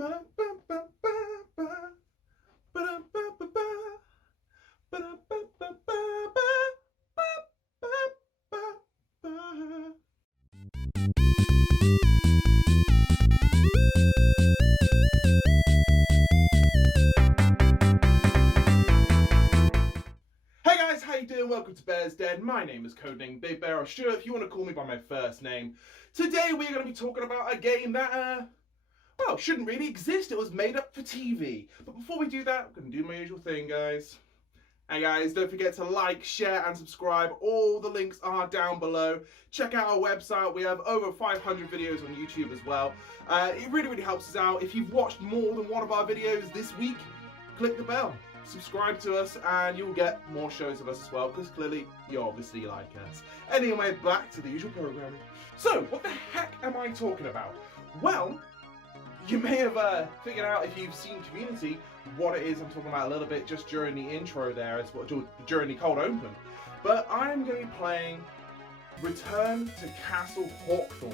How you doing? Welcome to Bear's Den. My name is codename BIGBEAR, or sure, if you want to call me by my first name. Today we're going to be talking about a game that, well, shouldn't really exist. It was made up for TV. But before we do that, I'm going to do my usual thing, guys. Hey guys, don't forget to like, share and subscribe. All the links are down below. Check out our website. We have over 500 videos on YouTube as well. It really helps us out. If you've watched more than one of our videos this week, click the bell. Subscribe to us and you'll get more shows of us as well, because clearly you obviously like us. Anyway, back to the usual programming. So, what the heck am I talking about? Well, you may have figured out, if you've seen Community, what it is I'm talking about a little bit just during the intro there, as well, during the cold open. But I'm going to be playing Return to Castle Hawkthorne.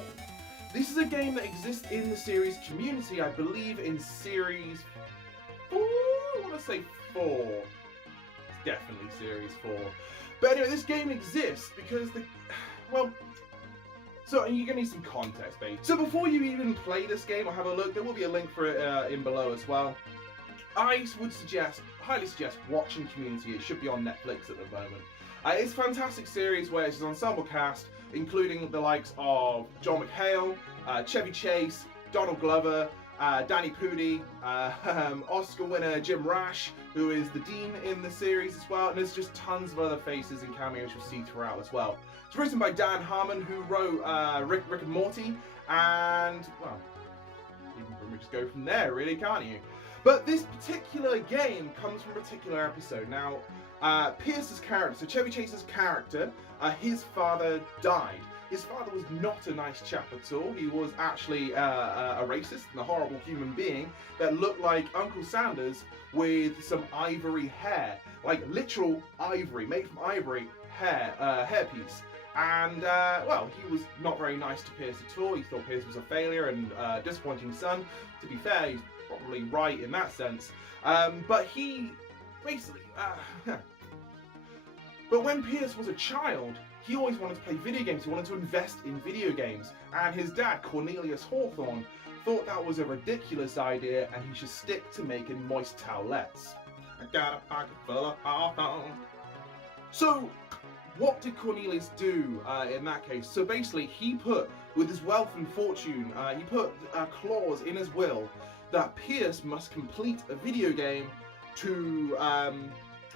This is a game that exists in the series Community, I believe in series 4, I want to say 4. It's definitely series 4. But anyway, this game exists because so you're gonna need some context, babe. So before you even play this game or have a look, there will be a link for it in below as well. I would highly suggest watching Community. It should be on Netflix at the moment. It's a fantastic series where it's an ensemble cast, including the likes of John McHale, Chevy Chase, Donald Glover, Danny Pudi, Oscar winner Jim Rash, who is the Dean in the series as well, and there's just tons of other faces and cameos you'll see throughout as well. It's written by Dan Harmon, who wrote Rick and Morty, and, well, you can probably just go from there, really, can't you? But this particular game comes from a particular episode. Now, Pierce's character, so Chevy Chase's character, his father died. His father was not a nice chap at all. He was actually a racist and a horrible human being that looked like Uncle Sanders with some ivory hair, like literal ivory, made from ivory hairpiece. And well, he was not very nice to Pierce at all. He thought Pierce was a failure and a disappointing son. To be fair, he's probably right in that sense. But he basically, but when Pierce was a child, he always wanted to play video games. He wanted to invest in video games. And his dad, Cornelius Hawthorne, thought that was a ridiculous idea and he should stick to making moist towelettes. I got a pocket full of Hawthorne. So, what did Cornelius do in that case? So basically, he put, with his wealth and fortune, he put a clause in his will that Pierce must complete a video game to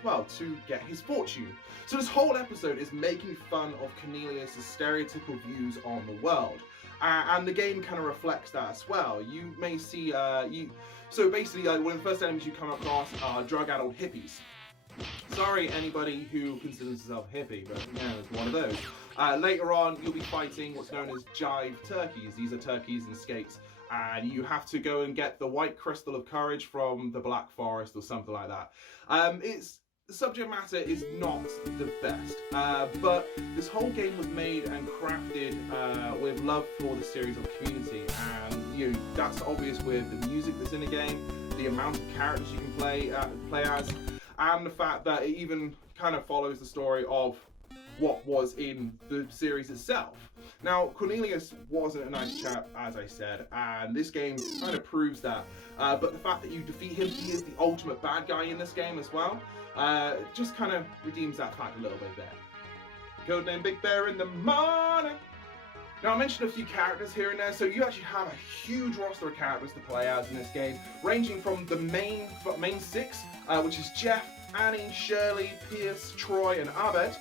well, to get his fortune. So this whole episode is making fun of Cornelius' stereotypical views on the world. And the game kind of reflects that as well. You may see, so basically one of the first enemies you come across are drug-addled hippies. Sorry anybody who considers themselves hippie, but yeah, it's one of those. Later on, you'll be fighting what's known as jive turkeys. These are turkeys and skates. And you have to go and get the white crystal of courage from the Black Forest or something like that. The subject matter is not the best, but this whole game was made and crafted with love for the series of Community, and that's obvious with the music that's in the game, the amount of characters you can play as, and the fact that it even kind of follows the story of what was in the series itself. Now, Cornelius wasn't a nice chap, as I said, and this game kind of proves that. But the fact that you defeat him, he is the ultimate bad guy in this game as well, just kind of redeems that fact a little bit there. Codename BIGBEAR in the morning. Now, I mentioned a few characters here and there, so you actually have a huge roster of characters to play as in this game, ranging from the main 6, which is Jeff, Annie, Shirley, Pierce, Troy, and Abed.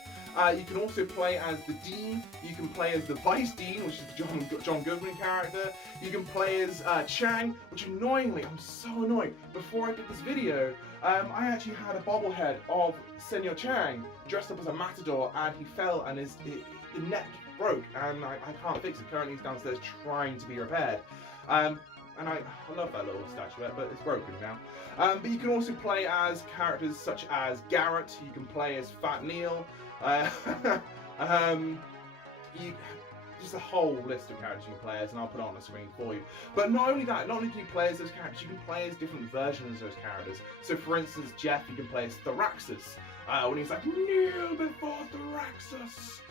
You can also play as the Dean, you can play as the Vice Dean, which is the John Goodman character, you can play as Chang, which annoyingly, I'm so annoyed, before I did this video, I actually had a bobblehead of Senor Chang dressed up as a matador, and he fell and the neck broke, and I can't fix it. Currently he's downstairs trying to be repaired. And I love that little statuette, but it's broken now. But you can also play as characters such as Garrett, you can play as Fat Neil, just a whole list of characters you can play as, and I'll put it on the screen for you. But not only that, not only can you play as those characters, you can play as different versions of those characters. So for instance, Jeff, you can play as Thraxus, when he's like, kneel before Thraxus.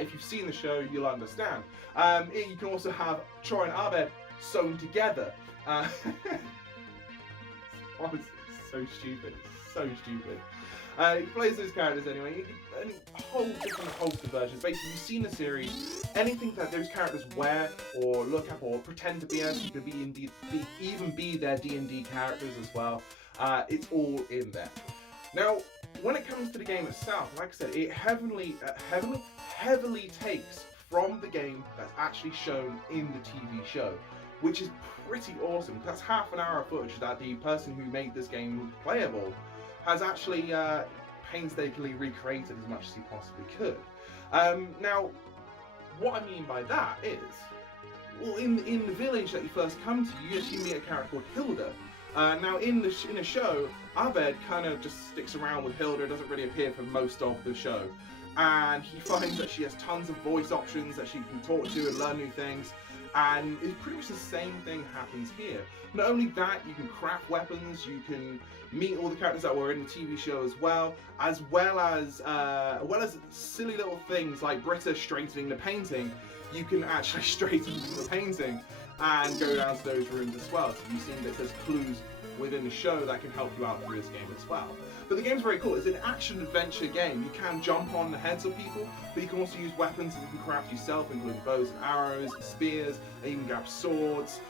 If you've seen the show, you'll understand. You can also have Troy and Abed sewn together. Honestly, it's so stupid. It's so stupid. He plays those characters anyway. And a whole different host of versions. Basically, you've seen the series. Anything that those characters wear or look up or pretend to be as, you can even be their D&D characters as well. It's all in there. Now, when it comes to the game itself, like I said, it heavily takes from the game that's actually shown in the TV show, which is pretty awesome. That's half an hour of footage that the person who made this game playable has actually painstakingly recreated as much as he possibly could. Now, what I mean by that is, well, in the village that you first come to, you actually meet a character called Hilda. Now, in the show, Abed kind of just sticks around with Hilda, doesn't really appear for most of the show. And he finds that she has tons of voice options that she can talk to and learn new things. And it's pretty much the same thing happens here. Not only that, you can craft weapons, you can meet all the characters that were in the TV show as well as silly little things like Britta straightening the painting. You can actually straighten the painting and go down to those rooms as well. So you've seen that there's clues within the show that can help you out through this game as well. But the game's very cool. It's an action-adventure game. You can jump on the heads of people, but you can also use weapons that you can craft yourself, including bows and arrows, spears, and even grab swords,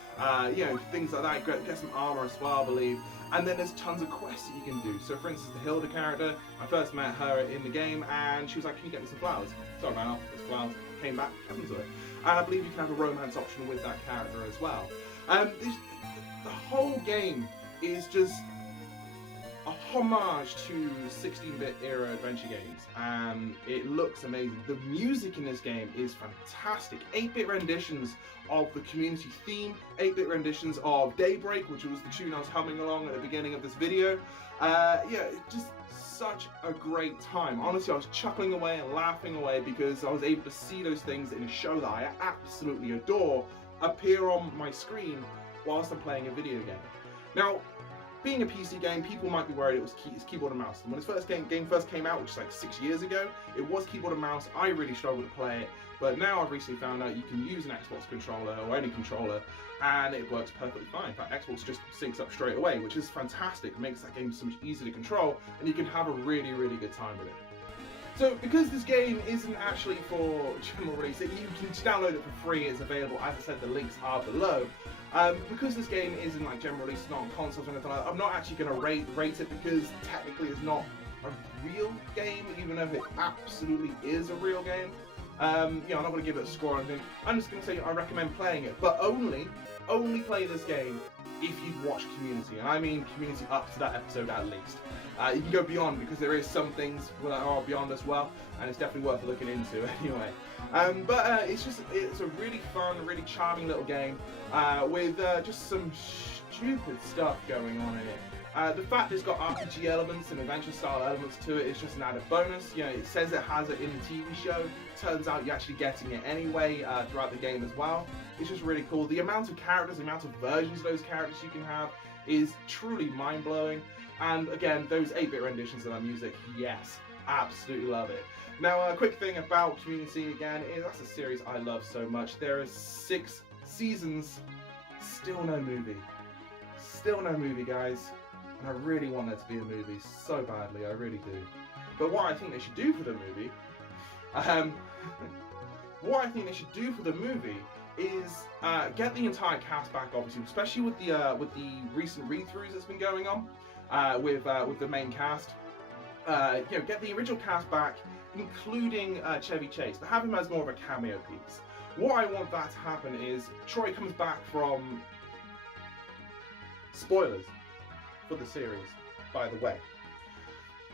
things like that. Get some armor as well, I believe. And then there's tons of quests that you can do. So for instance, the Hilda character, I first met her in the game, and she was like, can you get me some flowers? So I ran off, there's flowers, came back, happened to it. And I believe you can have a romance option with that character as well. The whole game is just a homage to 16-bit era adventure games, and it looks amazing. The music in this game is fantastic. 8-bit renditions of the community theme, 8-bit renditions of Daybreak, which was the tune I was humming along at the beginning of this video. Just such a great time. Honestly, I was chuckling away and laughing away because I was able to see those things in a show that I absolutely adore appear on my screen whilst I'm playing a video game. Now, being a PC game, people might be worried it's keyboard and mouse. And when this game first came out, which is like 6 years ago, it was keyboard and mouse. I really struggled to play it, but now I've recently found out you can use an Xbox controller or any controller, and it works perfectly fine. In fact, Xbox just syncs up straight away, which is fantastic. It makes that game so much easier to control, and you can have a really, really good time with it. So, because this game isn't actually for general release, you can download it for free. It's available, as I said, the links are below. Because this game isn't like general release, not on consoles or anything like that, I'm not actually going to rate it because technically it's not a real game, even though it absolutely is a real game. I'm not going to give it a score or anything. I'm just going to say I recommend playing it, but only play this game if you've watched Community, and I mean Community up to that episode at least. You can go beyond because there is some things that are beyond as well, and it's definitely worth looking into anyway. It's a really fun, really charming little game with just some stupid stuff going on in it. The fact it's got RPG elements and adventure style elements to it is just an added bonus. It says it has it in the TV show. Turns out you're actually getting it anyway throughout the game as well. It's just really cool. The amount of characters, the amount of versions of those characters you can have is truly mind-blowing. And again, those 8-bit renditions of that music, yes, absolutely love it. Now, a quick thing about Community again is that's a series I love so much. There are 6 seasons, still no movie. Still no movie, guys. And I really want there to be a movie so badly, I really do. But what I think they should do for the movie, is get the entire cast back, obviously, especially with the recent read-throughs that's been going on with the main cast. Get the original cast back, including Chevy Chase, but have him as more of a cameo piece. What I want that to happen is Troy comes back from, spoilers for the series, by the way.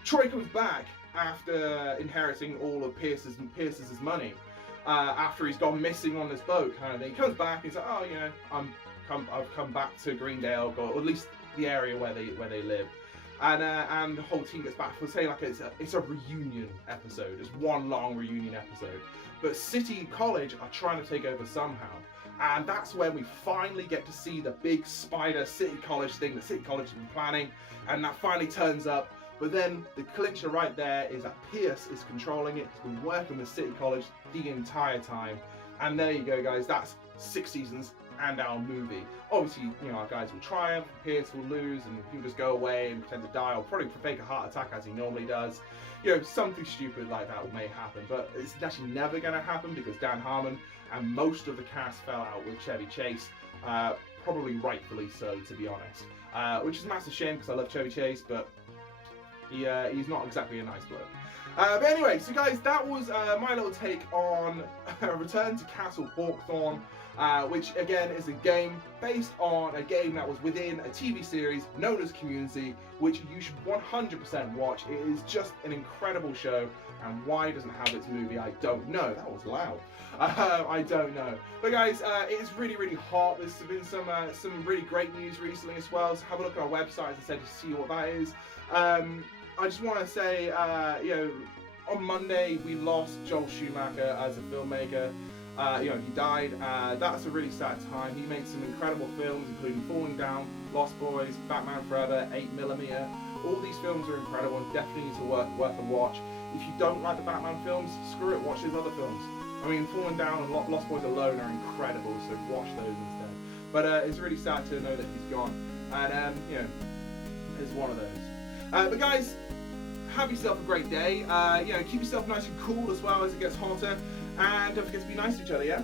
Troy comes back after inheriting all of Pierce's money, after he's gone missing on this boat, kind of thing. He comes back and he's like, oh, I've come back to Greendale, or at least the area where they live. And the whole team gets back. We'll say like it's a reunion episode. It's one long reunion episode. but City College are trying to take over somehow. And that's when we finally get to see the big spider City College thing that City College has been planning, and that finally turns up. But then the clincher right there is that Pierce is controlling it. He's been working with City College the entire time. And there you go, guys. That's 6 seasons and our movie. Obviously, you know, our guys will triumph, Pierce will lose, and he'll just go away and pretend to die, or probably fake a heart attack as he normally does. You know, something stupid like that may happen, but it's actually never going to happen because Dan Harmon and most of the cast fell out with Chevy Chase, probably rightfully so, to be honest. Which is a massive shame because I love Chevy Chase, but he's not exactly a nice bloke. But anyway, so guys, that was my little take on Return to Castle Hawkthorne, which again is a game based on a game that was within a TV series known as Community, which you should 100% watch. It is just an incredible show, and why it doesn't have its movie, I don't know. That was loud. I don't know. But guys, it is really, really hot. There's been some really great news recently as well, so have a look at our website, as I said, to see what that is. I just want to say, you know, on Monday we lost Joel Schumacher as a filmmaker. You know, he died. That's a really sad time. He made some incredible films, including Falling Down, Lost Boys, Batman Forever, 8mm. All these films are incredible and definitely need to worth a watch. If you don't like the Batman films, screw it, watch his other films. I mean, Falling Down and Lost Boys alone are incredible, so watch those instead. But it's really sad to know that he's gone, and you know, it's one of those. But guys, have yourself a great day. You know, keep yourself nice and cool as well as it gets hotter, and don't forget to be nice to each other, yeah?